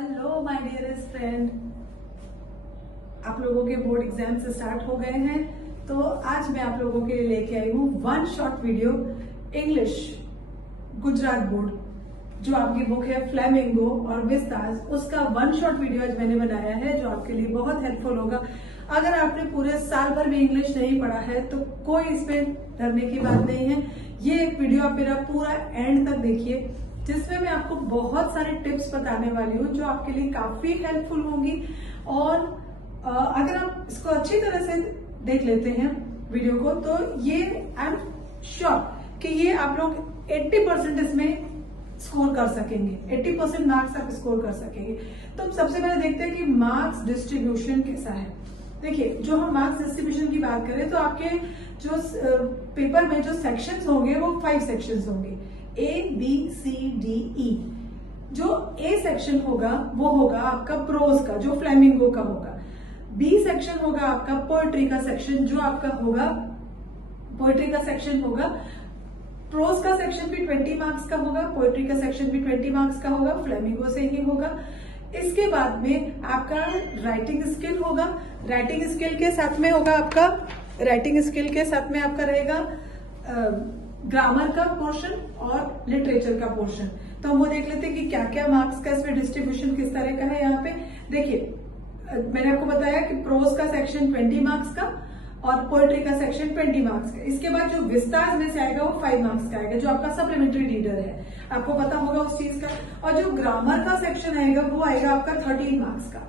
Hello my dearest friend, आप लोगों के बोर्ड एग्जाम से स्टार्ट हो गए हैं। तो आज मैं आप लोगों के लिए लेके आई हूँ one shot video English Gujarat board, जो आपकी बुक है फ्लेमिंगो और विस्तास, उसका वन शॉट वीडियो आज मैंने बनाया है जो आपके लिए बहुत हेल्पफुल होगा। अगर आपने पूरे साल भर भी इंग्लिश नहीं पढ़ा है तो कोई इसमें डरने की बात नहीं है। ये एक वीडियो आप मेरा पूरा एंड तक देखिए, जिसमें मैं आपको बहुत सारे टिप्स बताने वाली हूँ जो आपके लिए काफी हेल्पफुल होंगी। और अगर आप इसको अच्छी तरह से देख लेते हैं वीडियो को, तो ये आई एम श्योर कि ये आप लोग 80% इसमें स्कोर कर सकेंगे, 80% मार्क्स आप स्कोर कर सकेंगे। तो सबसे पहले देखते हैं कि मार्क्स डिस्ट्रीब्यूशन कैसा है। देखिए, जो हम मार्क्स डिस्ट्रीब्यूशन की बात करें तो आपके जो पेपर में जो सेक्शंस होंगे वो 5 सेक्शंस होंगे, ABCDE। जो ए सेक्शन होगा वो होगा आपका प्रोज का, जो फ्लेमिंगो का होगा। बी सेक्शन होगा आपका पोएट्री का सेक्शन, जो आपका होगा पोएट्री का सेक्शन होगा। प्रोज का सेक्शन भी 20 मार्क्स का होगा, पोएट्री का सेक्शन भी 20 मार्क्स का होगा, फ्लेमिंगो से ही होगा। इसके बाद में आपका राइटिंग स्किल होगा। राइटिंग स्किल के साथ में होगा आपका रहेगा ग्रामर का पोर्शन और लिटरेचर का पोर्शन। तो हम वो देख लेते हैं कि क्या क्या मार्क्स का इसमें डिस्ट्रीब्यूशन किस तरह का है। यहाँ पे देखिए, मैंने आपको बताया कि प्रोज का सेक्शन 20 मार्क्स का और पोएट्री का सेक्शन 20 मार्क्स का। इसके बाद जो विस्तार में से आएगा वो 5 मार्क्स का आएगा, जो आपका सप्लीमेंट्री रीडर है, आपको पता होगा उस चीज का। और जो ग्रामर का सेक्शन आएगा वो आएगा आपका 13 मार्क्स का।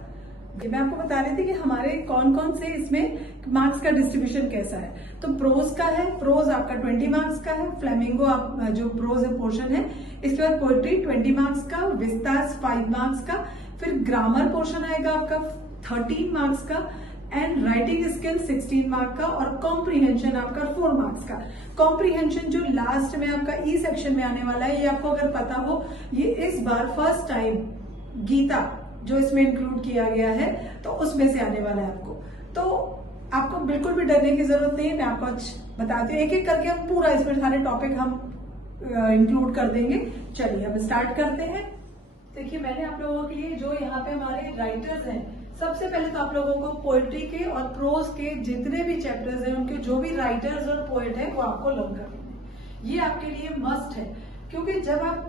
मैं आपको बता रही थी कि हमारे कौन कौन से इसमें मार्क्स का डिस्ट्रीब्यूशन कैसा है। तो प्रोज का है, प्रोज आपका 20 मार्क्स का है, फ्लेमिंगो आप जो प्रोज है पोर्शन है। इसके बाद पोएट्री 20 मार्क्स का, विस्तास 5 मार्क्स का, फिर ग्रामर पोर्शन आएगा आपका 13 मार्क्स का, एंड राइटिंग स्किल 16 मार्क्स का, और कॉम्प्रीहेंशन आपका 4 मार्क्स का। कॉम्प्रीहेंशन जो लास्ट में आपका ई सेक्शन में आने वाला है, ये आपको अगर पता हो, ये इस बार फर्स्ट टाइम गीता जो इसमें इंक्लूड किया गया है तो उसमें से आने वाला है आपको। तो आपको बिल्कुल भी डरने की जरूरत नहीं है, मैं आपको आज बताती हूँ। एक एक करके हम पूरा इसमें सारे टॉपिक हम इंक्लूड कर देंगे। चलिए अब स्टार्ट करते हैं। देखिए, मैंने आप लोगों के लिए जो यहाँ पे हमारे राइटर्स हैं, सबसे पहले तो आप लोगों को पोएट्री के और प्रोज के जितने भी चैप्टर्स हैं उनके जो भी राइटर्स और पोएट है वो आपको लर्न करने हैं। ये आपके लिए मस्ट है, क्योंकि जब आप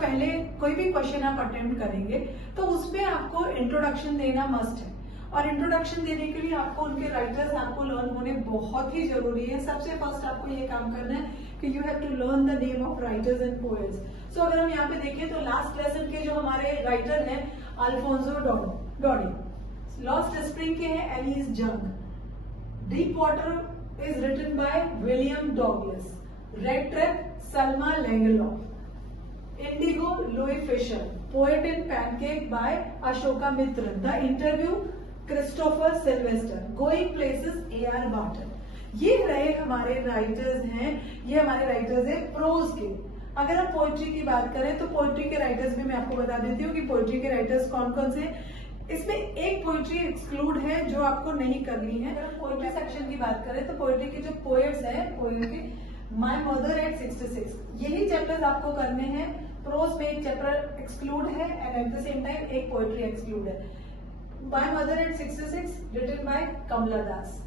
पहले कोई भी क्वेश्चन आप अटेम्प्ट करेंगे तो उसमें आपको इंट्रोडक्शन देना मस्ट है। और इंट्रोडक्शन देने के लिए आपको उनके राइटर्स आपको लर्न होने बहुत ही जरूरी है। सबसे फर्स्ट आपको ये काम करना है कि you have to learn the name of writers and poets. So अगर हम यहाँ पे देखें तो लास्ट लेसन के जो हमारे राइटर हैं, अल्फोंसो डॉडी। लॉस्ट स्प्रिंग के हैं Alice Jung. Deep water is written by William Douglas. Rat trap Selma Lagerlof. Indigo Louis Fischer. Poet in pancake by Ashoka Mitra. The interview Christopher Silvester. Going places AR Barton. ये रहे हमारे writers हैं, ये हमारे writers हैं pros के। अगर आप पोएट्री की बात करें तो पोएट्री के राइटर्स भी मैं आपको बता देती हूँ कि पोएट्री के राइटर्स कौन कौन से। इसमें एक पोएट्री एक्सक्लूड है जो आपको नहीं करनी है। अगर पोएट्री सेक्शन की बात करें तो पोएट्री के जो पोएट्स हैं, पोएट्री माय मदर एट 66, यही चैप्टर्स आपको करने हैं। प्रोज में एक चैप्टर एक्सक्लूड है and at the same time एक पोएट्री एक्सक्लूड है। My mother at 66 written by Kamala Das.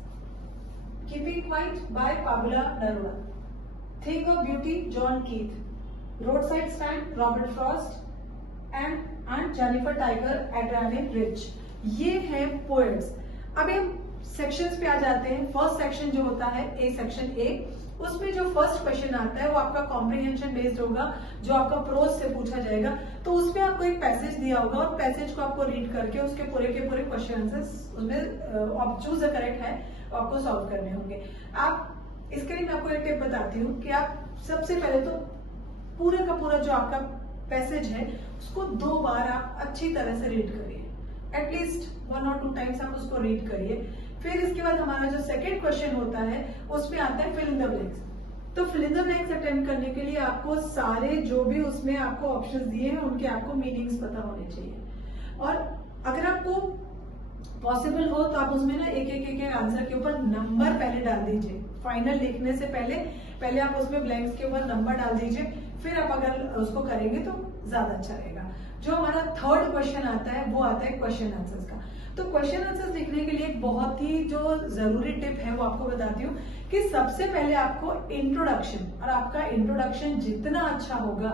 Keeping quiet by Pablo Neruda. Thing of beauty John Keats. Road side stand Robert Frost and Jennifer tiger Adrienne Rich. ये है poets. अभी हम sections पे आ जाते हैं। First section जो होता है ए सेक्शन ए, उसमें जो फर्स्ट क्वेश्चन आता है वो आपका कॉम्प्रीहेंशन बेस्ड होगा, जो आपका प्रोज से पूछा जाएगा। तो उसमें आपको एक पैसेज दिया होगा और पैसेज को आपको रीड करके उसके पूरे के पूरे क्वेश्चन आंसर्स उसमें आप चूज द करेक्ट है आपको सॉल्व करने होंगे। आप इसके लिए मैं आपको एक टिप बताती हूँ कि आप सबसे पहले तो पूरे का पूरा जो आपका पैसेज है उसको 2 बार आप अच्छी तरह से रीड करिए। एटलीस्ट 1 और 2 टाइम्स आप उसको रीड करिए। फिर इसके बाद हमारा जो सेकंड क्वेश्चन होता है उसमें आता है फिल इन द ब्लैंक्स। तो fill in the blanks attempt करने के लिए आपको सारे जो भी उसमें आपको ऑप्शंस दिए हैं उनके आपको मीनिंग्स पता होने चाहिए। और अगर आपको पॉसिबल हो तो आप उसमें ना एक आंसर के ऊपर नंबर पहले डाल दीजिए। फाइनल लिखने से पहले आप उसमें ब्लैंक्स के ऊपर नंबर डाल दीजिए, फिर आप अगर उसको करेंगे तो ज्यादा अच्छा रहेगा। जो हमारा थर्ड क्वेश्चन आता है वो आता है क्वेश्चन आंसर्स का। तो क्वेश्चन आंसर्स लिखने के लिए एक बहुत ही जो जरूरी टिप है वो आपको बताती हूँ कि सबसे पहले आपको इंट्रोडक्शन, और आपका इंट्रोडक्शन जितना अच्छा होगा,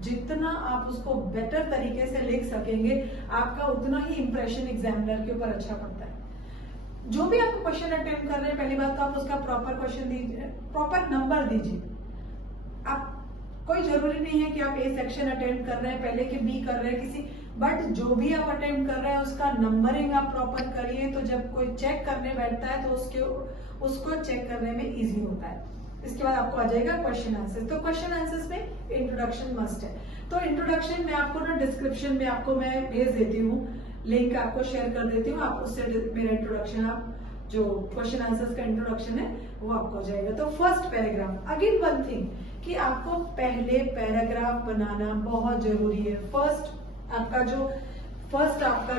जितना आप उसको बेटर तरीके से लिख सकेंगे, आपका उतना ही इंप्रेशन एग्जामिनर के ऊपर अच्छा पड़ता है। जो भी आप क्वेश्चन अटेम्प्ट कर रहे हैं, पहली बात तो आप उसका प्रॉपर क्वेश्चन दीजिए, प्रॉपर नंबर दीजिए। आप कोई जरूरी नहीं है कि आप ए सेक्शन अटेम्प्ट कर रहे हैं पहले कि बी कर रहे हैं किसी, बट जो भी आप अटेम्प्ट कर रहे हैं उसका नंबरिंग आप प्रॉपर करिए, तो जब कोई चेक करने बैठता है तो उसको चेक करने में इजी होता है। इसके बाद आपको आ जाएगा क्वेश्चन आंसर। तो क्वेश्चन आंसर्स में इंट्रोडक्शन मस्ट है। तो इंट्रोडक्शन में आपको ना डिस्क्रिप्शन में आपको मैं भेज देती हूँ, लिंक आपको शेयर कर देती हूँ, आप उससे मेरा इंट्रोडक्शन, आप जो क्वेश्चन आंसर्स का इंट्रोडक्शन है वो आपको हो जाएगा। तो first paragraph, again one thing कि आपको पहले पैराग्राफ बनाना बहुत जरूरी है। फर्स्ट आपका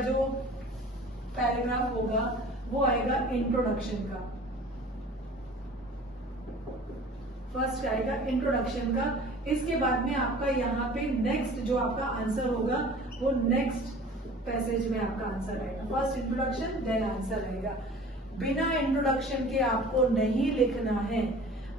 जो पैराग्राफ होगा वो आएगा इंट्रोडक्शन का, फर्स्ट आएगा इंट्रोडक्शन का। इसके बाद में आपका यहाँ पे नेक्स्ट जो आपका आंसर होगा वो नेक्स्ट पैसेज में आपका आंसर आएगा। फर्स्ट इंट्रोडक्शन देन आंसर आएगा। बिना इंट्रोडक्शन के आपको नहीं लिखना है,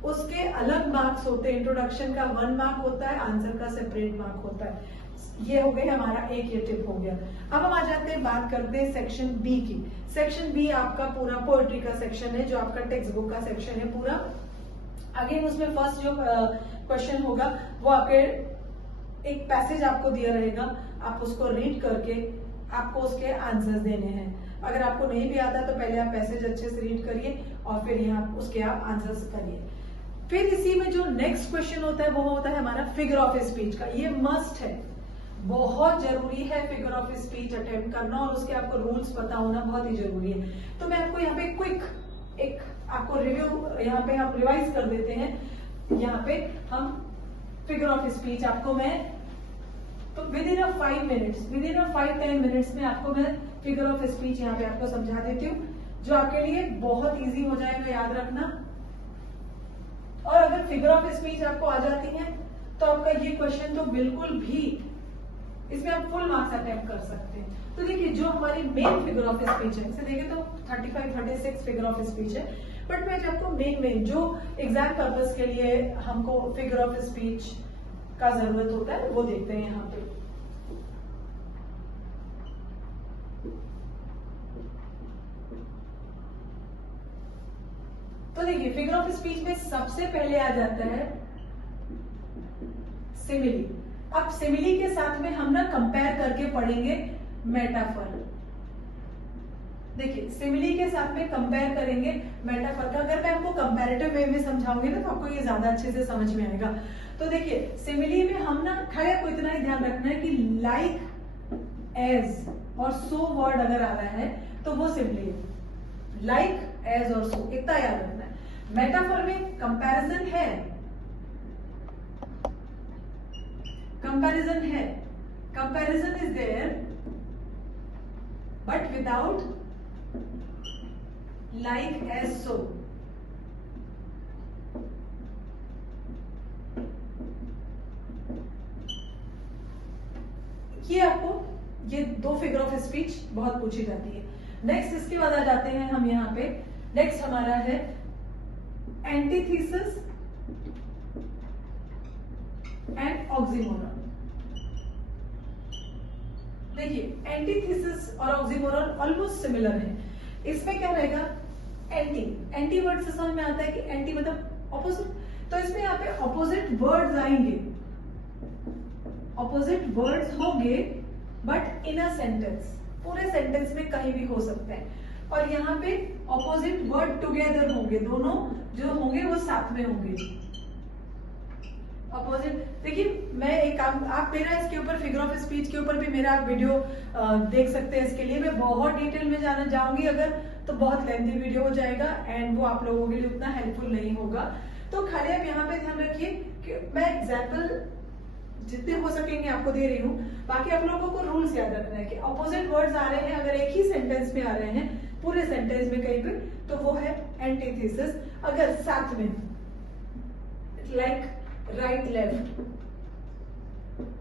उसके अलग मार्क्स होते हैं। इंट्रोडक्शन का 1 मार्क होता है, आंसर का सेपरेट मार्क होता है। ये हो गया हमारा एक ये टिप हो गया। अब हम आ जाते हैं, बात करते हैं सेक्शन बी की। सेक्शन बी आपका पूरा पोएट्री का सेक्शन है, जो आपका टेक्स्ट बुक का सेक्शन है पूरा। अगेन उसमें फर्स्ट जो क्वेश्चन होगा वो आपके एक पैसेज आपको दिया रहेगा, आप उसको रीड करके आपको उसके आंसर्स देने हैं। अगर आपको नहीं भी आता तो पहले आप पैसेज अच्छे से रीड करिए और फिर यहाँ उसके आप आंसर्स करिए। फिर इसी में जो नेक्स्ट क्वेश्चन होता है वो होता है हमारा फिगर ऑफ स्पीच का। ये मस्ट है, बहुत जरूरी है फिगर ऑफ स्पीच अटेम्प्ट करना, और उसके आपको रूल्स पता होना बहुत ही जरूरी है। तो मैं आपको यहाँ पे क्विक एक आपको रिव्यू यहाँ पे हम रिवाइज कर देते हैं। यहाँ पे हम फिगर ऑफ स्पीच आपको मैं तो विद इन 5-10 मिनट्स में आपको मैं फिगर ऑफ स्पीच यहाँ पे आपको समझा देती हूँ, जो आपके लिए बहुत इजी हो जाएगा याद रखना। और अगर फिगर ऑफ स्पीच आपको आ जाती है तो आपका ये क्वेश्चन तो बिल्कुल भी, इसमें आप फुल मार्क्स अटेम्प्ट कर सकते हैं। तो देखिए जो हमारी मेन फिगर ऑफ स्पीच है, इसे देखें तो 35-36 फिगर ऑफ स्पीच है, बट मैं आपको मेन जो एग्जाम पर्पस के लिए हमको फिगर ऑफ स्पीच का जरूरत होता है वो देखते हैं यहाँ पे। तो देखिए फिगर ऑफ स्पीच में सबसे पहले आ जाता है सिमिली। अब सिमिली के साथ में हम ना कंपेयर करके पढ़ेंगे मेटाफर। देखिए सिमिली के साथ में कंपेयर करेंगे मेटाफर का। अगर मैं आपको कंपैरेटिव वे में समझाऊंगी ना तो आपको ये ज्यादा अच्छे से समझ में आएगा। तो देखिए सिमिली में हम ना खड़े को इतना ही ध्यान रखना है कि लाइक, एज और सो वर्ड अगर आ रहा है तो वो सिमिली है। लाइक, एज और सो, इतना याद रखना है। मेटाफर में कंपैरिजन है, comparison is there but without like, as, so. ये आपको ये दो फिगर ऑफ स्पीच बहुत पूछी जाती है। नेक्स्ट इसके बाद आ जाते हैं हम यहाँ पे, नेक्स्ट हमारा है एंटीथीसिस एंड ऑक्सीमोरन। देखिए एंटीथीसिस और ऑक्सीमोरन ऑलमोस्ट सिमिलर है। इसमें क्या रहेगा, एंटी वर्ड से समझ में आता है कि एंटी मतलब ऑपोजिट, तो इसमें यहाँ पे ऑपोजिट वर्ड्स आएंगे, ऑपोजिट वर्ड्स होंगे बट इन अ सेंटेंस, पूरे सेंटेंस में कहीं भी हो सकते हैं। और यहाँ पे ऑपोजिट वर्ड टुगेदर होंगे, दोनों जो होंगे वो साथ में होंगे ऑपोजिट। देखिए मैं एक काम, आप मेरा इसके ऊपर फिगर ऑफ स्पीच के ऊपर भी मेरा वीडियो देख सकते हैं। इसके लिए मैं बहुत डिटेल में जाना जाऊंगी अगर तो बहुत लेंथी वीडियो हो जाएगा एंड वो आप लोगों के लिए उतना हेल्पफुल नहीं होगा। तो खाली आप यहाँ पे ध्यान रखिए कि मैं एग्जाम्पल जितने हो सकेंगे आपको दे रही हूँ, बाकी आप लोगों को रूल्स याद रखना है कि ऑपोजिट वर्ड्स आ रहे हैं अगर एक ही सेंटेंस में आ रहे हैं, पूरे सेंटेंस में कहीं पे, तो वो है एंटीथेसिस। अगर साथ में like right left,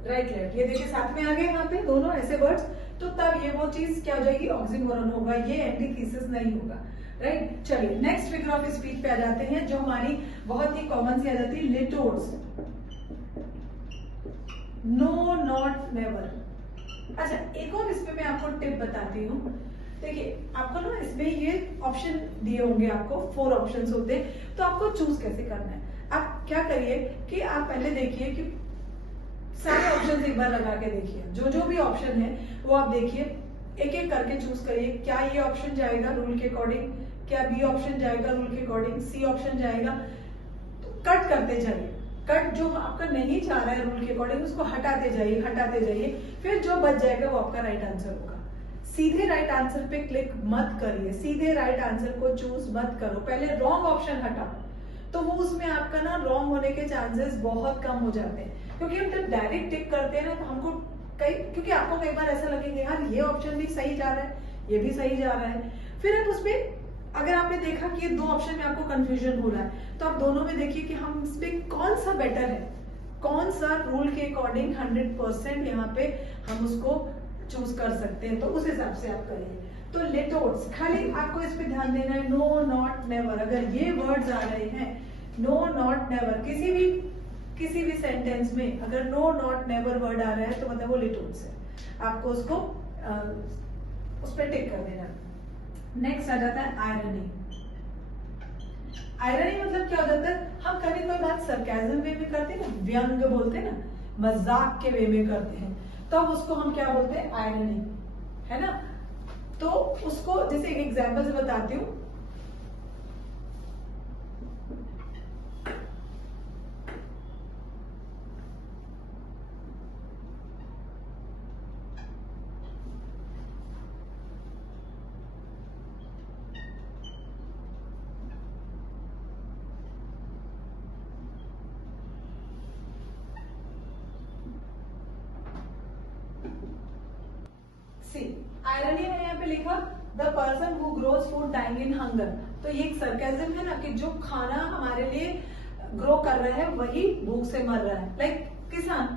right left, ये देखिए साथ में आ गए यहाँ पे दोनों ऐसे वर्ड्स, तो तब ये वो चीज क्या हो जाएगी, ऑक्सीमोरन होगा, ये एंटीथीसिस नहीं होगा। राइट, चलिए नेक्स्ट फिगर ऑफ स्पीच पे आ जाते हैं, जो हमारी बहुत ही कॉमन सी आ जाती है, लिटोर्स, नो नॉट नेवर। अच्छा, एक और इसमें मैं आपको टिप बताती हूँ। देखिए आपको ना इसमें ये ऑप्शन दिए होंगे, आपको 4 ऑप्शंस होते हैं, तो आपको चूज कैसे करना है। आप क्या करिए कि आप पहले देखिए कि सारे ऑप्शन एक बार लगा के देखिए, जो जो भी ऑप्शन है वो आप देखिए, एक एक करके चूज करिए, क्या ये ऑप्शन जाएगा रूल के अकॉर्डिंग, क्या बी ऑप्शन जाएगा रूल के अकॉर्डिंग, सी ऑप्शन जाएगा, तो कट करते जाइए। कट जो आपका नहीं जा रहा है रूल के अकॉर्डिंग उसको हटाते जाइए, हटाते जाइए, फिर जो बच जाएगा वो आपका राइट आंसर होगा। सीधे राइट आंसर पे क्लिक मत करिए, सीधे राइट आंसर को चूज मत करो, पहले रॉन्ग ऑप्शन हटाओ, तो वो उसमें आपका ना रॉन्ग होने के चांसेस बहुत कम हो जाते हैं। क्योंकि हम जब डायरेक्ट टिक करते हैं ना, तो हमको क्योंकि आपको कई बार ऐसा लगेगा यार ये ऑप्शन भी सही जा रहा है, ये भी सही जा रहा है, फिर आप उसमें अगर आपने देखा कि ये 2 ऑप्शन में आपको कंफ्यूजन हो रहा है, तो आप दोनों में देखिए कि हम इसमें कौन सा बेटर है, कौन सा रूल के अकॉर्डिंग 100% यहाँ पे हम उसको चूज कर सकते हैं, तो उस हिसाब से आप करिए। तो लिटोर्स, खाली आपको इस पे ध्यान देना है, नो नॉट नेवर, अगर ये वर्ड्स आ रहे हैं नो नॉट नेवर, किसी भी सेंटेंस में अगर नो नॉट नेवर वर्ड आ रहा है तो मतलब वो लिटोर्स है, आपको उसको उस पर टिक कर देना। नेक्स्ट आ जाता है आयरनी। आयरनी मतलब क्या हो जाता है, हम कभी कोई बात सरकाज़म वे में करते हैं ना, व्यंग बोलते हैं ना, मजाक के वे में करते हैं, तो अब उसको हम क्या बोलते हैं, आयरनी, है ना। तो उसको जैसे एक एग्जांपल से बताती हूँ, आयरनी में यहाँ पे लिखा the person who grows food dying in hunger, तो ये एक सरकाज़म है ना, कि जो खाना हमारे लिए ग्रो कर रहा है वही भूख से मर रहा है, लाइक किसान।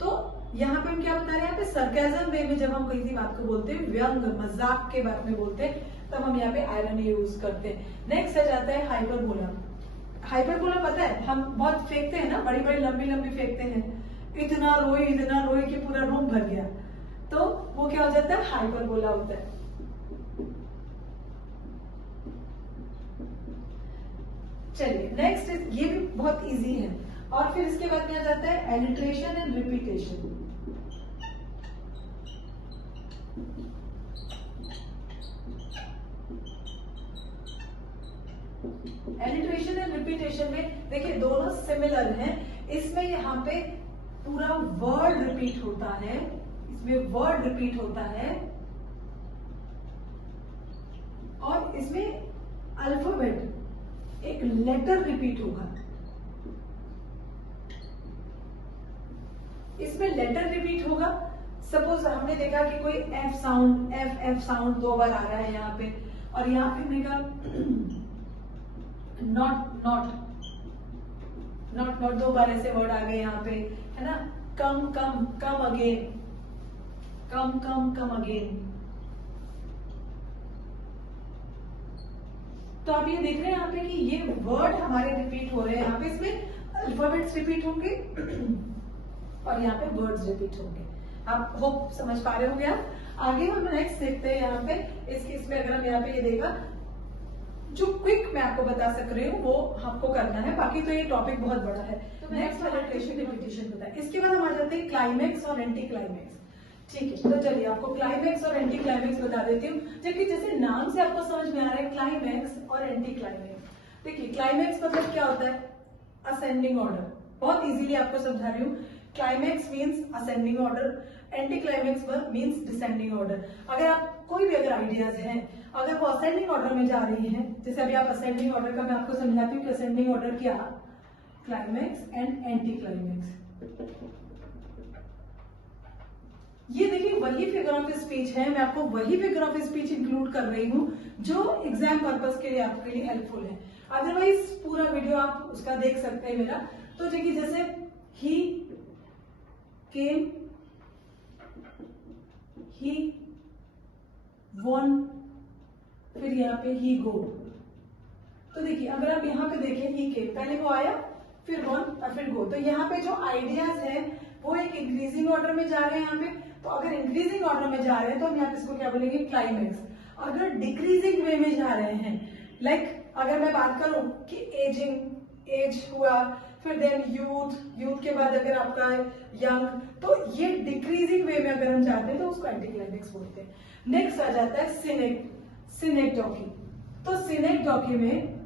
तो यहाँ पे हम क्या बता रहे हैं, यहाँ पे सरकाज़म वे में जब हम किसी बात को बोलते हैं, व्यंग मजाक के बारे में बोलते हैं, तब हम यहाँ पे आयरनी यूज करते हैं। नेक्स्ट आ जाता है हाइपरबोला। हाइपरबोला पता है हम बहुत फेंकते हैं ना, बड़ी बड़ी लंबी लंबी फेंकते हैं, इतना रोई कि पूरा रूम भर गया, तो वो क्या हो जाता है, हाइपरबोला होता है। चलिए नेक्स्ट, ये भी बहुत इजी है। और फिर इसके बाद में आ जाता है alliteration and repetition. Alliteration and repetition में देखिए दोनों सिमिलर हैं, इसमें यहाँ पे पूरा वर्ड रिपीट होता है, इसमें वर्ड रिपीट होता है, और इसमें अल्फाबेट एक लेटर रिपीट होगा, इसमें लेटर रिपीट होगा। सपोज हमने देखा कि कोई एफ साउंड 2 बार आ रहा है यहाँ पे, और यहाँ पे हमने कहा नॉट 2 बार ऐसे वर्ड आ गए यहाँ पे, है ना। कम अगेन, तो आप ये देख रहे हैं यहाँ पे कि ये वर्ड हमारे रिपीट हो रहे हैं, यहाँ पे इसमें अल्फाबेट्स रिपीट होंगे और यहाँ पे वर्ड्स रिपीट होंगे। आप होप समझ पा रहे होंगे आप। आगे हम नेक्स्ट देखते हैं यहाँ पे इसमें अगर हम यहाँ पे ये देखा, जो क्विक मैं आपको बता सक रही हूँ वो आपको करना है, बाकी तो ये टॉपिक बहुत बड़ा है। तो नेक्स्ट एलिट्रेशन रिपीटेशन होता है। इसके बाद हम आ जाते हैं क्लाइमेक्स और एंटी क्लाइमेक्स। ठीक है, तो चलिए आपको क्लाइमेक्स और एंटी क्लाइमेक्स बता देती हूँ, जबकि जैसे नाम से आपको समझ में आ रहा है क्लाइमेक्स और एंटी क्लाइमेक्स। देखिए क्लाइमेक्स मतलब क्या होता है, असेंडिंग ऑर्डर, बहुत इजीली आपको समझा रही हूँ। Climax means ascending order, anti climax means descending order. अगर आप कोई भी अगर आइडियाज हैं, अगर वो असेंडिंग ऑर्डर में जा रही है, जैसे अभी आप असेंडिंग ऑर्डर का मैं आपको समझाती हूँ कि असेंडिंग ऑर्डर क्या, क्लाइमेक्स एंड एंटी क्लाइमेक्स। ये देखिए वही फिगर ऑफ स्पीच है, मैं आपको वही फिगर ऑफ स्पीच इंक्लूड कर रही हूँ जो एग्जाम पर्पस के लिए आपके लिए हेल्पफुल है। अदरवाइज पूरा वीडियो आप उसका देख सकते हैं मेरा। तो देखिए जैसे ही केम, ही, वन, फिर यहाँ पे ही गो। तो देखिए अगर आप यहाँ पे देखें ही केम, पहले वो आया, फिर वन और फिर गो। तो यहाँ पे जो आइडियाज है वो एक इंक्रीजिंग ऑर्डर में जा रहे हैं यहाँ पे। तो अगर इंक्रीजिंग ऑर्डर में जा रहे हैं तो हम यहाँ पे इसको क्या बोलेंगे, क्लाइमेक्स। अगर डिक्रीजिंग वे में जा रहे हैं, लाइक अगर मैं बात करूं कि एजिंग, एज हुआ, फिर देन यूथ, यूथ के बाद अगर आपका यंग, तो ये डिक्रीजिंग वे में अगर हम जाते हैं तो उसको एंटी क्लाइमेक्स बोलते हैं। नेक्स्ट आ जाता है सिनेक्टॉकी। तो सिनेक्टॉकी में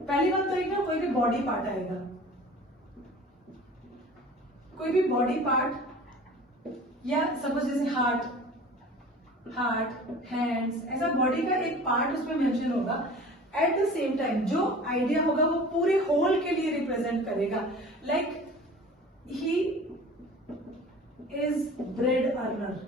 पहली बात तो एक ना कोई भी बॉडी पार्ट आएगा, कोई भी बॉडी पार्ट, या सपोज जैसे हार्ट, हैंड्स, ऐसा बॉडी का एक पार्ट उसमें मेंशन होगा। एट द सेम टाइम जो आइडिया होगा वो पूरे होल के लिए रिप्रेजेंट करेगा। Like he is bread earner,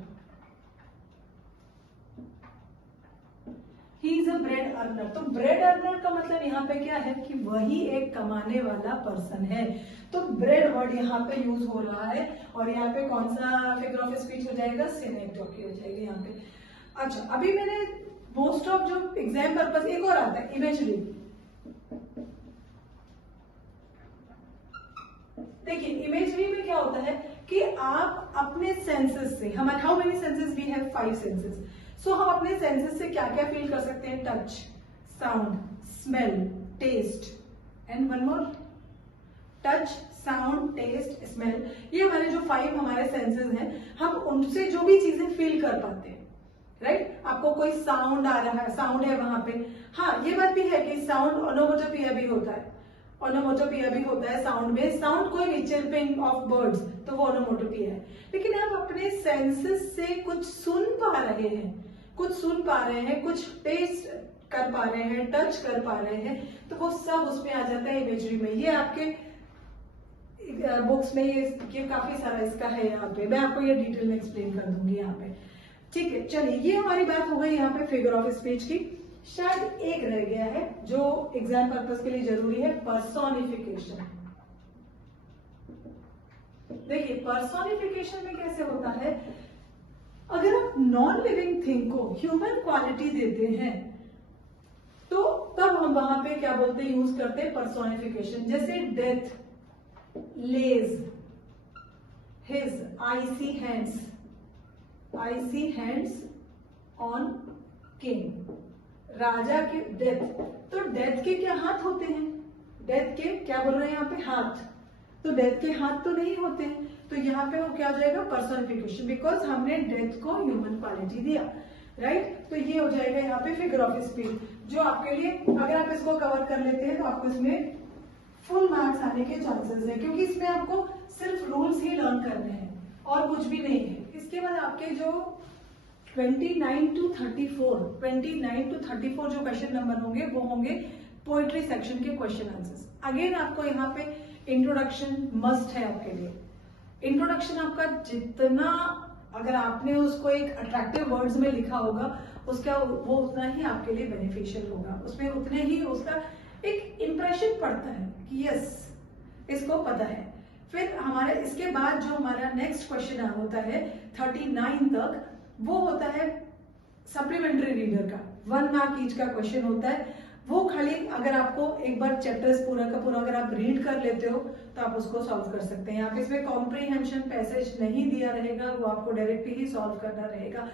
he is a bread earner. तो ब्रेड अर्नर का मतलब यहाँ पे क्या है कि वही एक कमाने वाला पर्सन है। तो ब्रेड वर्ड यहाँ पे यूज हो रहा है, और यहाँ पे कौन सा फिगर ऑफ स्पीच हो जाएगा, सिनेक्टॉकी हो जाएगी यहाँ पे। अच्छा, अभी मैंने मोस्ट ऑफ जो एग्जाम पर्पस, एक और आता है इमेजरी। देखिए इमेजरी में क्या होता है कि आप अपने सेंसेस से, हमारे how many senses we have, 5 senses. So हम अपने सेंसेस से क्या क्या फील कर सकते हैं, touch, sound, smell, taste and one more, touch, sound, taste, smell. ये हमारे जो 5 हमारे सेंसेस हैं, हम उनसे जो भी चीजें फील कर पाते हैं, राइट। आपको कोई साउंड आ रहा है, साउंड है वहां पे, हाँ ये बात भी है कि साउंड ओनोमोटोपिया भी होता है, ओनोमोटोपिया भी होता है साउंड में। साउंड कोई भी चिरपिंग ऑफ बर्ड्स, तो वो ओनोमोटोपिया है। लेकिन आप अपने सेंसेस से कुछ सुन पा रहे हैं, कुछ टेस्ट कर पा रहे हैं, टच कर पा रहे हैं, तो वो सब उसमें आ जाता है इमेजरी में। ये आपके बुक्स में ये काफी सारा इसका है यहाँ पे, मैं आपको ये डिटेल में एक्सप्लेन कर दूंगी यहाँ पे, ठीक है। चलिए ये हमारी बात हो गई यहाँ पे फिगर ऑफ स्पीच की। शायद एक रह गया है जो एग्जाम पर्पस के लिए जरूरी है, पर्सोनिफिकेशन। देखिए पर्सोनिफिकेशन में कैसे होता है, अगर आप नॉन लिविंग थिंग को ह्यूमन क्वालिटी देते हैं तो तब हम वहां पे क्या बोलते हैं, यूज करते हैं पर्सोनिफिकेशन। जैसे death, lays, his icy hands on king, राजा के डेथ। तो डेथ के क्या हाथ होते हैं, डेथ के क्या बोल रहे हैं यहाँ पे, हाथ। तो डेथ के हाथ तो नहीं होते हैं, तो यहाँ पे वो क्या हो जाएगा, पर्सोनिफिकेशन, बिकॉज हमने डेथ को ह्यूमन क्वालिटी दिया, राइट। तो ये हो जाएगा यहाँ पे फिगर ऑफ स्पीच, जो आपके लिए अगर आप इसको कवर कर लेते हैं तो आपको इसमें फुल मार्क्स आने के चांसेस है, क्योंकि इसमें आपको सिर्फ रूल्स ही लर्न करने हैं और कुछ भी नहीं है। इसके बाद आपके जो 29 to 34 जो क्वेश्चन नंबर होंगे वो होंगे पोएट्री सेक्शन के क्वेश्चन आंसर्स। अगेन आपको यहाँ पे इंट्रोडक्शन मस्ट है आपके लिए। इंट्रोडक्शन आपका जितना, अगर आपने उसको एक अट्रैक्टिव वर्ड्स में लिखा होगा, उसका वो उतना ही आपके लिए बेनिफिशियल होगा, उसमें उतने ही उसका एक इंप्रेशन पड़ता है कि यस इसको पता है। फिर हमारे इसके बाद जो हमारा नेक्स्ट क्वेश्चन होता है 39 तक, वो होता है सप्लीमेंट्री रीडर का, 1 मार्क ईच का क्वेश्चन होता है। वो खाली अगर आपको एक बार चैप्टर्स पूरा का पूरा अगर आप रीड कर लेते हो तो आप उसको सॉल्व कर सकते हैं। आप इसमें कॉम्प्रीहेंशन पैसेज नहीं दिया रहेगा, वो आपको डायरेक्टली ही सॉल्व करना रहेगा।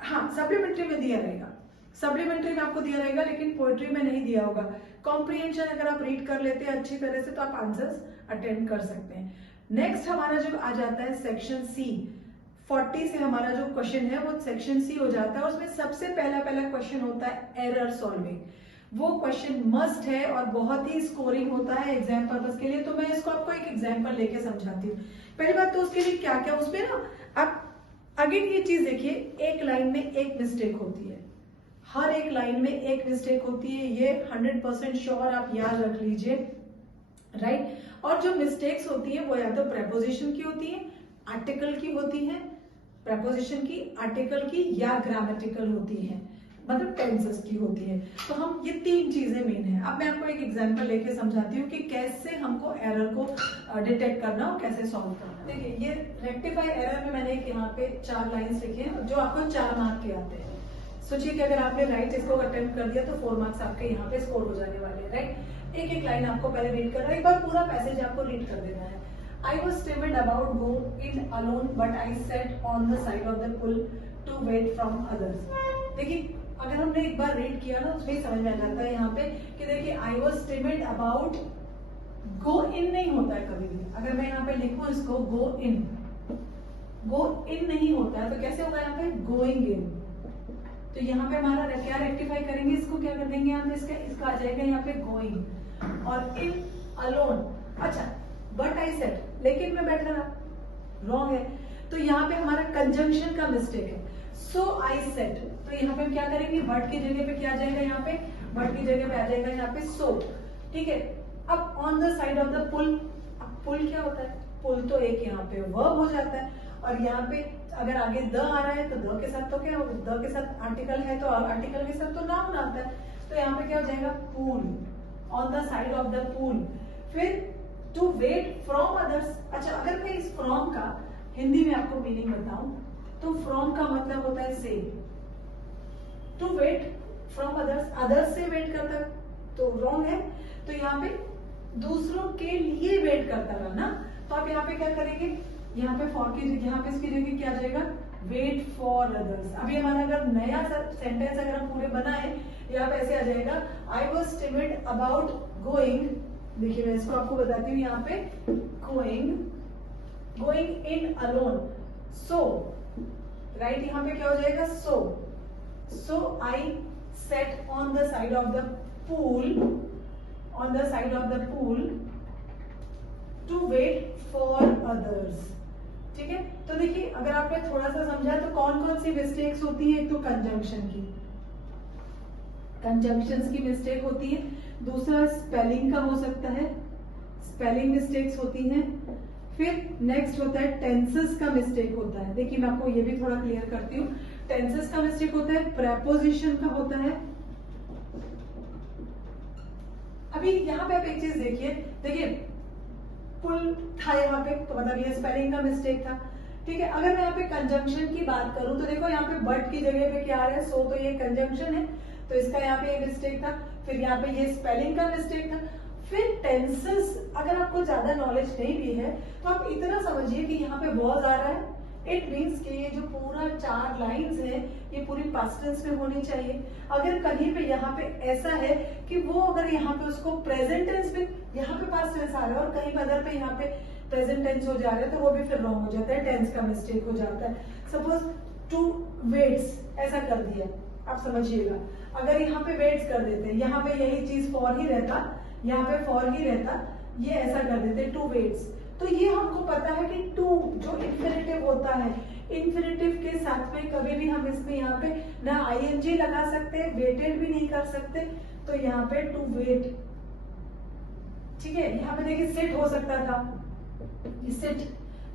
हाँ सप्लीमेंट्री में दिया रहेगा, सप्लीमेंट्री में आपको दिया रहेगा, लेकिन पोएट्री में नहीं दिया होगा। कॉम्प्रीहेंशन अगर आप रीड कर लेते हैं अच्छी तरह से तो आप आंसर्स अटेम्प्ट कर सकते हैं। नेक्स्ट हमारा जो आ जाता है सेक्शन सी, 40 से हमारा जो क्वेश्चन है वो सेक्शन सी हो जाता है। उसमें सबसे पहला क्वेश्चन होता है एरर सॉल्विंग। वो क्वेश्चन मस्ट है और बहुत ही स्कोरिंग होता है एग्जाम पर्पस के लिए। तो मैं इसको आपको एक एग्जाम्पल लेके समझाती हूँ। पहली बात तो उसके लिए क्या क्या, उसमें ना आप अगेन ये चीज देखिए, एक लाइन में एक मिस्टेक होती है, हर एक लाइन में एक मिस्टेक होती है, ये 100% श्योर आप याद रख लीजिए, राइट। और जो मिस्टेक्स होती है वो या तो प्रेपोजिशन की होती है, आर्टिकल की होती है, प्रेपोजिशन की, आर्टिकल की, या ग्रामेटिकल होती है। मतलब टेंसेस की होती है। तो हम ये 3 चीजें मेन है। अब मैं आपको एक एग्जांपल लेके समझाती हूँ कि कैसे हमको एरर को डिटेक्ट करना और कैसे सॉल्व करना। देखिए ये रेक्टिफाई एरर में मैंने एक यहाँ पे 4 लाइंस लिखे हैं जो आपको 4 मार्क के आते हैं। सोचिए कि अगर आपने राइट इसको अटेम्प्ट कर दिया तो 4 मार्क्स आपके यहाँ पे स्कोर हो जाने वाले हैं, राइट। एक एक लाइन आपको पहले रीड करना है, एक बार पूरा पैसेज आपको रीड कर देना है। I was timid about going in alone, but I sat on the side of the pool to wait from others. देखिए अगर हमने एक बार रीड किया ना उसमें समझ में आ जाता है यहाँ पे कि देखिए I was timid about go in नहीं होता है कभी भी। अगर मैं यहाँ पे लिखूं इसको go in नहीं होता है तो कैसे होगा यहाँ पे going in। तो यहाँ पे हमारा क्या रेक्टिफाई करेंगे, इसको क्या कर देंगे यहाँ पे, इसका आ जाएगा यहाँ पे going और in alone। अच्छा बट आई सेट, लेकिन मैं बैठा रहा, रॉन्ग है। तो यहाँ पे हमारा कंजंक्शन का मिस्टेक है, सो आई सेट। तो यहाँ पे हम क्या करेंगे, बट की जगह पे क्या आ जाएगा, यहाँ पे बट की जगह पे आ जाएगा यहाँ पे सो, ठीक है। अब on the side of the pool, अब पुल क्या होता है, पुल तो एक यहाँ पे वर्ब हो जाता है और यहाँ पे अगर आगे द आ रहा है तो द के साथ तो क्या, द के साथ आर्टिकल है तो आर्टिकल के साथ तो नाउन आता है। तो यहाँ पे क्या हो जाएगा, pool, on the side of the pool. फिर टू वेट फ्रॉम अदर्स। अच्छा अगर मैं इस फ्रॉम का हिंदी में आपको मीनिंग बताऊं तो फ्रॉम का मतलब होता है से। To wait from others, others से वेट करता तो रॉन्ग है। तो यहाँ पे दूसरों के लिए वेट करता रहा ना, तो आप यहाँ पे क्या करेंगे, यहाँ पे फॉर की जगह, यहाँ पे इसकी जगह क्या आ जाएगा, वेट फॉर अदर्स। अभी हमारा अगर नया सेंटेंस अगर हम पूरे बनाए, यहाँ पे ऐसे आ जाएगा, I was timid about going. देखिए मैं इसको आपको बताती हूँ, यहाँ पे going in alone, so right, यहाँ पे क्या हो जाएगा, so I sat on the side of the pool, on the side of the pool to wait for others, ठीक है। तो देखिए अगर आपने थोड़ा सा समझा तो कौन कौन सी मिस्टेक्स होती है, एक तो कंजंक्शन की, कंजंक्शंस की मिस्टेक होती है, दूसरा स्पेलिंग का हो सकता है, स्पेलिंग मिस्टेक्स होती हैं। फिर नेक्स्ट होता है टेंसेस का मिस्टेक होता है। देखिए मैं आपको ये भी थोड़ा क्लियर करती हूँ, टेंसेस का मिस्टेक होता है, प्रेपोजिशन का होता है। अभी यहाँ पे आप एक चीज देखिए पुल था यहाँ पे, तो मतलब ये स्पेलिंग का मिस्टेक था, ठीक है। अगर मैं यहाँ पे कंजंक्शन की बात करूं तो देखो यहाँ पे बट की जगह पे क्या आ रहा है, सो, तो ये कंजंक्शन है तो इसका यहाँ पे ये मिस्टेक था। फिर यहाँ पे ये स्पेलिंग का मिस्टेक था। फिर टेंसेस, अगर आपको ज्यादा नॉलेज नहीं भी है तो आप इतना समझिए कि यहाँ पे वॉज आ रहा है, इट मीन्स कि ये जो पूरा 4 लाइंस है ये पूरी पास्ट टेंस में होनी चाहिए। अगर कहीं पे यहाँ पे ऐसा है कि वो अगर यहाँ पे उसको प्रेजेंट टेंस पे, यहाँ पे पास्ट टेंस आ रहा है और कहीं अदर पे यहाँ पे प्रेजेंट टेंस हो जा रहा है तो वो भी फिर रॉन्ग हो जाता है, टेंस का मिस्टेक हो जाता है। सपोज टू वेट्स ऐसा कर दिया, आप समझिएगा, अगर यहाँ पे वेट्स कर देते, यहाँ पे यही चीज फॉर ही रहता, यहाँ पे फॉर ही रहता, ये ऐसा कर देते टू वेट्स, तो ये हमको पता है कि टू जो इन्फिनिटिव होता है, इन्फिनिटिव के साथ में कभी भी हम इसमें यहाँ पे ना आईएनजी लगा सकते, वेटेड भी नहीं कर सकते, तो यहाँ पे टू वेट, ठीक है। यहाँ पे देखिए सिट हो सकता था, सिट,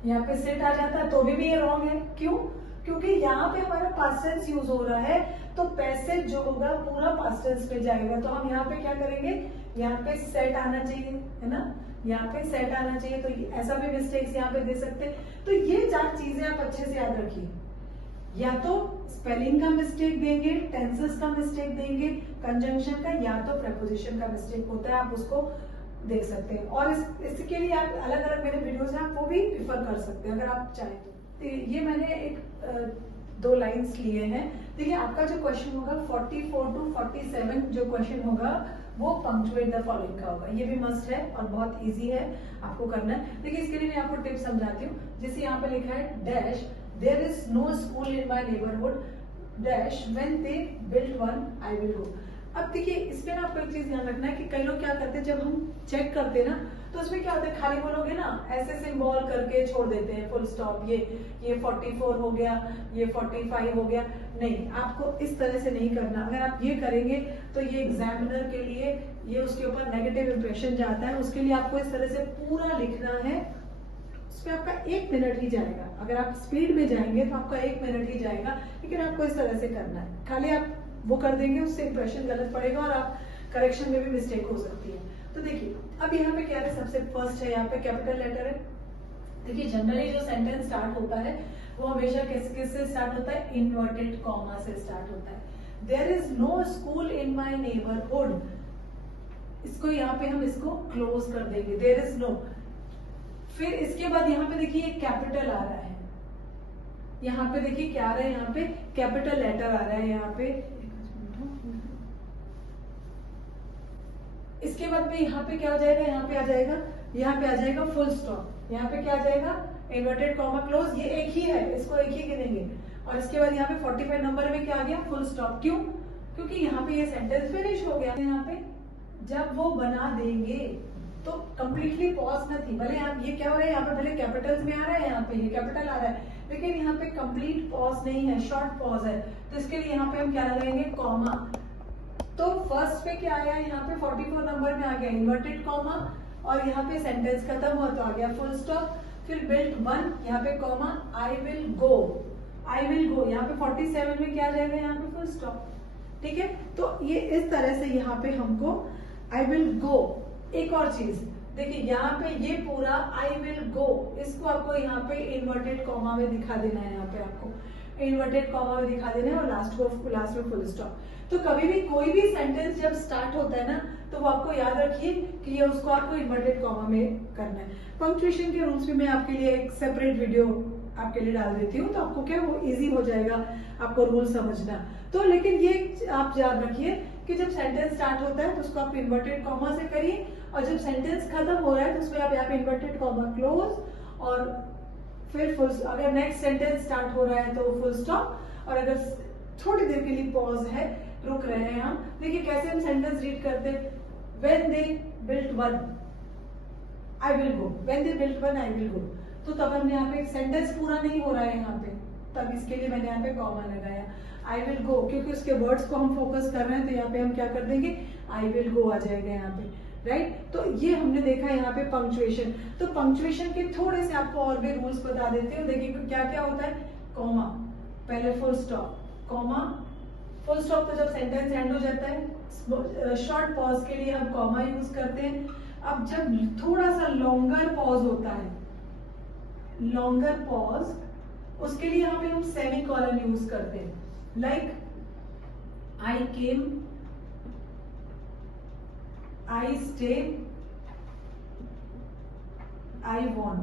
यहाँ पे सिट आ जाता तो भी ये रॉन्ग है। क्यों? क्योंकि यहाँ पे हमारा पास्ट टेंस यूज हो रहा है तो पैसेज जो होगा पूरा पास्ट टेंस पे जाएगा। तो हम यहाँ पे क्या करेंगे, यहाँ पे सेट आना चाहिए, है ना, यहाँ पे सेट आना चाहिए। तो ऐसा भी मिस्टेक्स यहाँ पे दे सकते हैं। तो ये 4 चीजें आप अच्छे से याद रखिए, या तो स्पेलिंग का मिस्टेक देंगे, टेंसेस का मिस्टेक देंगे, कंजंक्शन का, या तो प्रेपोजिशन का मिस्टेक होता है, आप उसको देख सकते हैं। और इसके लिए आप अलग अलग मेरे वीडियोस हैं, आप वो भी रिफर कर सकते हैं अगर आप चाहें तो। ये मैंने एक 2 लाइंस लिए हैं। देखिए आपका जो क्वेश्चन होगा 44 to 47 जो क्वेश्चन होगा वो पंक्चुएट द फॉलोइंग का होगा। ये भी मस्ट है और बहुत इजी है, आपको करना है। देखिए इसके लिए मैं आपको टिप समझाती हूँ। जैसे यहाँ पे लिखा है dash, there is no school in my neighbourhood dash, when they build one I will go. अब देखिए इसमें ना आपको एक चीज ध्यान रखना है कि कई लोग क्या करते हैं, जब हम चेक करते हैं ना तो उसमें क्या होता है, खाली बोलोगे ना ऐसे सिंबल करके छोड़ देते हैं, फुल स्टॉप, ये 44 हो गया, ये 45 हो गया। नहीं, आपको इस तरह से नहीं करना। अगर आप ये करेंगे तो ये एग्जामिनर के लिए ये उसके ऊपर नेगेटिव इंप्रेशन जाता है। उसके लिए आपको इस तरह से पूरा लिखना है, उसमें आपका 1 मिनट ही जाएगा। अगर आप स्पीड में जाएंगे तो आपका 1 मिनट ही जाएगा, लेकिन आपको इस तरह से करना है। खाली आप वो कर देंगे, उससे इंप्रेशन गलत पड़ेगा और आप करेक्शन में भी मिस्टेक हो सकती है। तो देखिए अब यहाँ पे क्या है, सबसे फर्स्ट है यहाँ पे कैपिटल लेटर है। देखिए जनरली जो सेंटेंस स्टार्ट होता है वो हमेशा किससे स्टार्ट होता है, इन्वर्टेड कॉमा से स्टार्ट होता है। There is no school in my neighbourhood, इसको यहाँ पे हम इसको क्लोज कर देंगे, देयर इज नो। फिर इसके बाद यहाँ पे देखिए कैपिटल आ रहा है, यहाँ पे देखिए क्या आ रहा है, यहाँ पे कैपिटल लेटर आ रहा है यहाँ पे। इसके बाद में यहाँ पे क्या हो जाएगा, यहाँ पे आ जाएगा फुल स्टॉप। यहाँ पे क्या आ जाएगा, इन्वर्टेड कॉमा क्लोज, ये एक ही है, इसको एक ही गिनेंगे। और इसके बाद यहाँ पे 45 नंबर में क्या आ गया, फुल स्टॉप। क्यों, क्योंकि यहाँ पे ये सेंटेंस फिनिश हो गया। यहाँ पे जब वो बना देंगे तो कंप्लीटली पॉज न थी, भले आप ये क्या हो रहा है, यहाँ पे भले कैपिटल्स में आ रहा है, यहाँ पे ये कैपिटल आ रहा है, लेकिन यहाँ पे कंप्लीट पॉज नहीं है, शॉर्ट पॉज है। तो इसके लिए यहाँ पे हम क्या लगाएंगे, कॉमा। तो फर्स्ट पे क्या आया, यहाँ पे 44 नंबर में आ गया इन्वर्टेड कॉमा, और यहाँ पे सेंटेंस खत्म हुआ तो आ गया फुल स्टॉप। फिर बिल्ट 1, यहाँ पे कॉमा, आई विल गो, यहाँ पे 47 में क्या आ जाएगा, यहाँ पे फुल स्टॉप। ठीक है, तो ये इस तरह से यहाँ पे हमको आई विल गो। एक और चीज देखिए, यहाँ पे ये पूरा आई विल गो, इसको आपको यहाँ पे इन्वर्टेड कॉमा में दिखा देना है, यहाँ पे आपको इन्वर्टेड कॉमा में दिखा देना है, और लास्ट में फुल स्टॉप। तो कभी भी कोई भी सेंटेंस जब स्टार्ट होता है ना, तो वो आपको याद रखिए कि ये उसको आपको इन्वर्टेड कॉमा में करना है। पंक्चुएशन के रूल्स में मैं आपके लिए एक सेपरेट वीडियो आपके लिए डाल देती हूँ, तो आपको क्या वो इजी हो जाएगा आपको रूल समझना। तो लेकिन ये आप याद रखिए कि जब सेंटेंस स्टार्ट होता है तो उसको आप इन्वर्टेड कॉमा से करिए, और जब सेंटेंस खत्म हो रहा है तो उसमें आप यहाँ पे इन्वर्टेड कॉमा क्लोज, और फिर फुल। अगर नेक्स्ट सेंटेंस स्टार्ट हो रहा है तो फुल स्टॉप, और अगर थोड़ी देर के लिए पॉज है, रुक रहे हैं हम। देखिए कैसे हम सेंटेंस रीड करते हैं, when they built 1 I will go, when they built 1 I will गो। तो तब हमने यहाँ पे सेंटेंस पूरा नहीं हो रहा है यहाँ पे, तब इसके लिए मैंने यहाँ पे कॉमा लगाया, आई विल गो, क्योंकि उसके वर्ड्स को हम फोकस कर रहे हैं, तो यहाँ पे हम क्या कर देंगे, आई विल गो आ जाएगा यहाँ पे, राइट। तो ये हमने देखा यहाँ पे पंक्चुएशन। तो पंक्चुएशन के थोड़े से आपको और भी रूल्स बता देती हूँ। देखिए क्या क्या होता है, कॉमा, पहले full stop, comma, full stop. तो जब सेंटेंस एंड हो जाता है, शॉर्ट पॉज के लिए हम कॉमा यूज करते हैं। अब जब थोड़ा सा लॉन्गर पॉज होता है, लॉन्गर पॉज, उसके लिए यहाँ पे हम सेमी कॉलन यूज करते हैं, like I came, I stay, I want.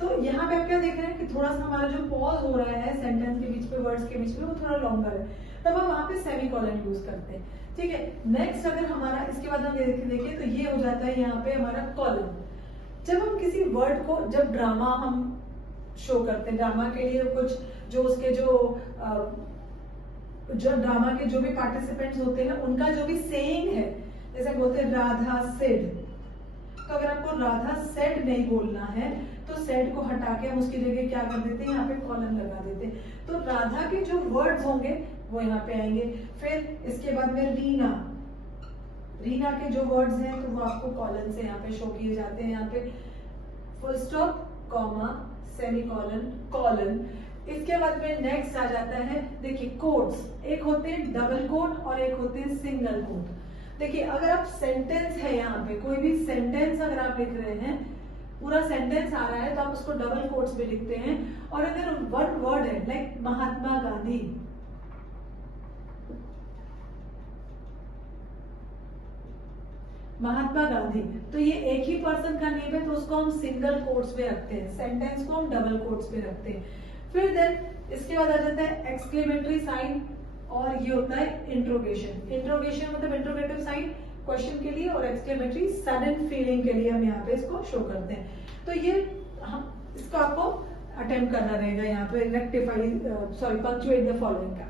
तो यहाँ पे आप क्या देख रहे हैं कि थोड़ा सा हमारा जो पॉज हो रहा है सेंटेंस के बीच पे, वर्ड्स के बीच में, वो थोड़ा लॉन्गर है, तब हम वहां पे सेमी कॉलन यूज करते हैं। ठीक है, नेक्स्ट अगर हमारा इसके बाद हम देखिए तो ये हो जाता है यहाँ पे हमारा कॉलन। जब हम किसी वर्ड को, जब ड्रामा हम शो करते हैं, ड्रामा के लिए कुछ जो उसके जो ड्रामा के जो भी पार्टिसिपेंट्स होते हैं उनका जो भी सेइंग है, जैसे बोलते हैं राधा सेड, तो अगर आपको राधा सेड नहीं बोलना है तो सेड को हटा के हम उसकी जगह क्या कर देते हैं, यहाँ पे कॉलन लगा देते हैं। तो राधा के जो वर्ड्स होंगे वो यहाँ पे आएंगे। फिर इसके बाद में रीना, रीना के जो वर्ड्स हैं तो वो आपको कॉलन से यहाँ पे शो किए जाते हैं, यहाँ पे full stop, comma, semi colon, colon. इसके बाद में नेक्स्ट आ जाता है, देखिए कोट्स, एक होते हैं डबल कोट और एक होते हैं सिंगल कोट। देखिए अगर आप सेंटेंस है, यहाँ पे कोई भी सेंटेंस अगर आप लिख रहे हैं, पूरा सेंटेंस आ रहा है तो आप उसको डबल कोट्स में लिखते हैं। और अगर वन वर्ड है, लाइक महात्मा गांधी, महात्मा गांधी, तो ये एक ही पर्सन का नेम है तो उसको हम सिंगल कोट्स में रखते हैं, सेंटेंस को हम डबल कोट्स में रखते हैं। फिर देन इसके बाद आ जाता है एक्सक्लेमेटरी साइन, और ये होता है इंट्रोगेशन। इंट्रोगेशन मतलब इंट्रोगेटिव साइन क्वेश्चन के लिए, और एक्सक्लेमेटरी सडन फीलिंग के लिए हम यहाँ पे इसको शो करते हैं। तो ये हम इसको आपको अटेम्प्ट करना रहेगा यहाँ पे, रेक्टिफाई पंक्चुएट द फॉलोइंग का।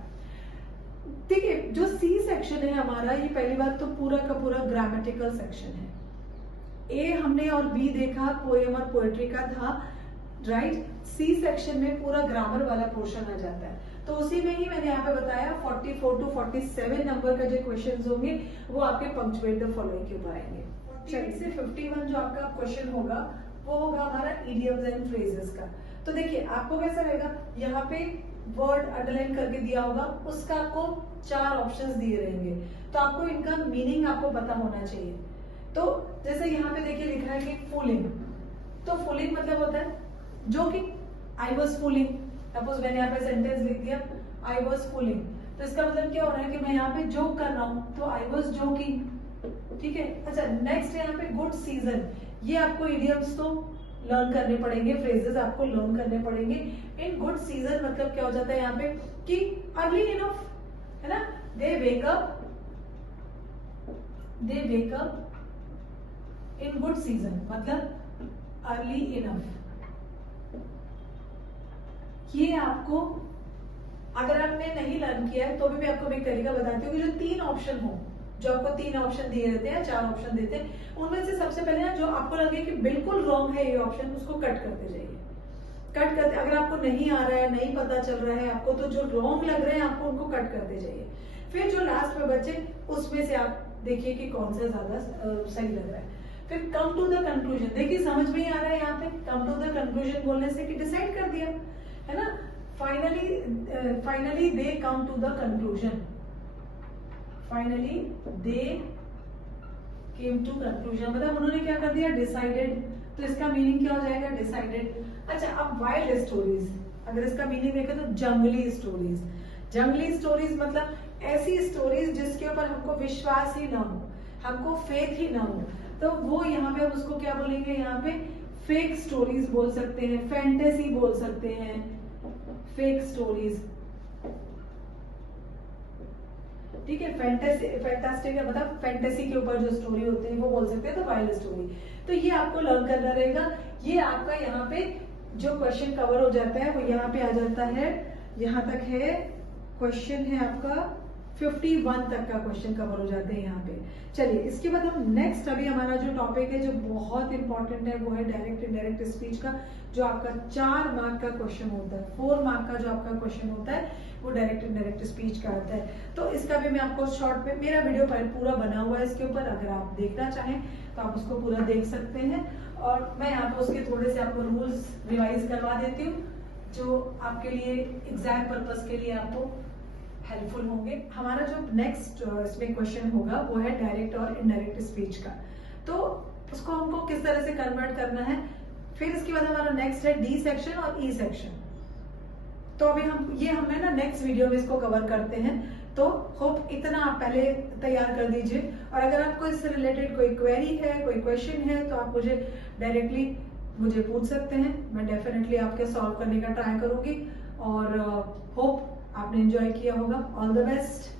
ठीक है, जो सी सेक्शन है हमारा, ये पहली बात तो पूरा का पूरा ग्रामेटिकल सेक्शन है। ए हमने और बी देखा पोएम और पोएट्री का था, राइट। सी सेक्शन में पूरा ग्रामर वाला पोर्शन आ जाता है, तो उसी में ही मैंने यहाँ पे बताया 44 to 47 नंबर का जो क्वेश्चंस होंगे वो आपके पंक्चुएट द फॉलोइंग के ऊपर आएंगे। 48 से 51 जो आपका क्वेश्चन होगा वो होगा हमारा इडियम्स एंड फ्रेजेस का। तो देखिए आपको कैसा रहेगा, यहाँ पे वर्ड अंडरलाइन करके दिया होगा, उसका आपको 4 ऑप्शंस दिए रहेंगे, तो आपको इनका मीनिंग आपको पता होना चाहिए। तो जैसे यहाँ पे देखिए लिखा है कि फूलिंग, तो फूलिंग मतलब होता है joking, I was fooling. Suppose मैंने यहाँ पे सेंटेंस लिख दिया आई वॉज फूलिंग, तो इसका मतलब क्या हो रहा है कि मैं यहाँ पे जोक कर रहा हूँ, तो आई वॉज जोकिंग। ठीक है, अच्छा नेक्स्ट है यहाँ पे गुड सीजन। ये आपको इडियम्स तो लर्न करने पड़ेंगे, फ्रेजेस आपको लर्न करने पड़ेंगे। इन गुड सीजन मतलब क्या हो जाता है यहाँ पे कि अर्ली इनफ, है ना, they wake up in good season, मतलब अर्ली इनफ। ये आपको अगर आपने नहीं लर्न किया है तो भी मैं आपको एक तरीका बताती हूँ कि जो 3 ऑप्शन हो, जो आपको 3 ऑप्शन दिए रहते हैं, 4 ऑप्शन देते हैं, उनमें से सबसे पहले ना जो आपको लगे कि बिल्कुल रॉन्ग है ये ऑप्शन, उसको कट करते जाइए। कट करते, अगर आपको नहीं आ रहा है, नहीं पता चल रहा है आपको, तो जो रॉन्ग लग रहे हैं आपको उनको कट करते जाइए। फिर जो लास्ट में बचे उसमें से आप देखिए कि कौन सा ज्यादा सही लग रहा है। फिर कम टू द कंक्लूजन, देखिए समझ में ही आ रहा है यहाँ पे कम टू द कंक्लूजन बोलने से कि डिसाइड कर दिया, है ना। Finally they come to the conclusion, finally they came to conclusion, मतलब उन्होंने क्या कर दिया, डिसाइडेड। तो इसका मीनिंग क्या हो जाएगा, डिसाइडेड। अच्छा, अब वाइल्ड स्टोरीज, अगर इसका मीनिंग देखें तो जंगली स्टोरीज। जंगली स्टोरीज मतलब ऐसी स्टोरीज जिसके ऊपर हमको विश्वास ही ना हो, हमको फेक ही ना हो, तो वो यहाँ पे हम उसको क्या बोलेंगे, यहाँ पे फेक स्टोरीज बोल सकते हैं, फैंटेसी बोल सकते हैं, फेक स्टोरीज। ठीक है, फैंटास्टिक मतलब फैंटेसी के ऊपर जो स्टोरी होती है वो बोल सकते हैं, तो वाइल्ड स्टोरी। तो ये आपको लर्न करना रहेगा। ये आपका यहाँ पे जो क्वेश्चन कवर हो जाता है वो यहाँ पे आ जाता है, यहाँ तक है क्वेश्चन है आपका 51 तक का क्वेश्चन कवर हो जाते हैं यहाँ पे। चलिए इसके बाद हम नेक्स्ट, अभी हमारा जो टॉपिक है जो बहुत इंपॉर्टेंट है वो है डायरेक्ट इनडायरेक्ट स्पीच का, जो आपका 4 मार्क का क्वेश्चन होता है। 4 मार्क का जो आपका क्वेश्चन होता है वो डायरेक्ट इनडायरेक्ट स्पीच का आता है। तो इसका भी मैं आपको शॉर्ट में, मेरा वीडियो पूरा बना हुआ है इसके ऊपर, अगर आप देखना चाहें तो आप उसको पूरा देख सकते हैं। और मैं यहाँ पे उसके थोड़े से आपको रूल्स रिवाइज करवा देती हूँ जो आपके लिए एग्जाम पर्पस के लिए आपको हेल्पफुल होंगे। हमारा जो नेक्स्ट इसमें क्वेश्चन होगा वो है डायरेक्ट और इनडायरेक्ट स्पीच का, तो उसको हमको किस तरह से कन्वर्ट करना है। फिर इसके बाद हमारा नेक्स्ट है डी सेक्शन और ई सेक्शन। तो अभी हमने ना नेक्स्ट वीडियो में इसको कवर करते हैं। तो होप इतना आप पहले तैयार कर दीजिए, और अगर आपको इससे रिलेटेड कोई क्वेरी है, कोई क्वेश्चन है, तो आप मुझे डायरेक्टली पूछ सकते हैं। मैं डेफिनेटली आपके सॉल्व करने का ट्राई करूंगी। और होप आपने एंजॉय किया होगा। All the best.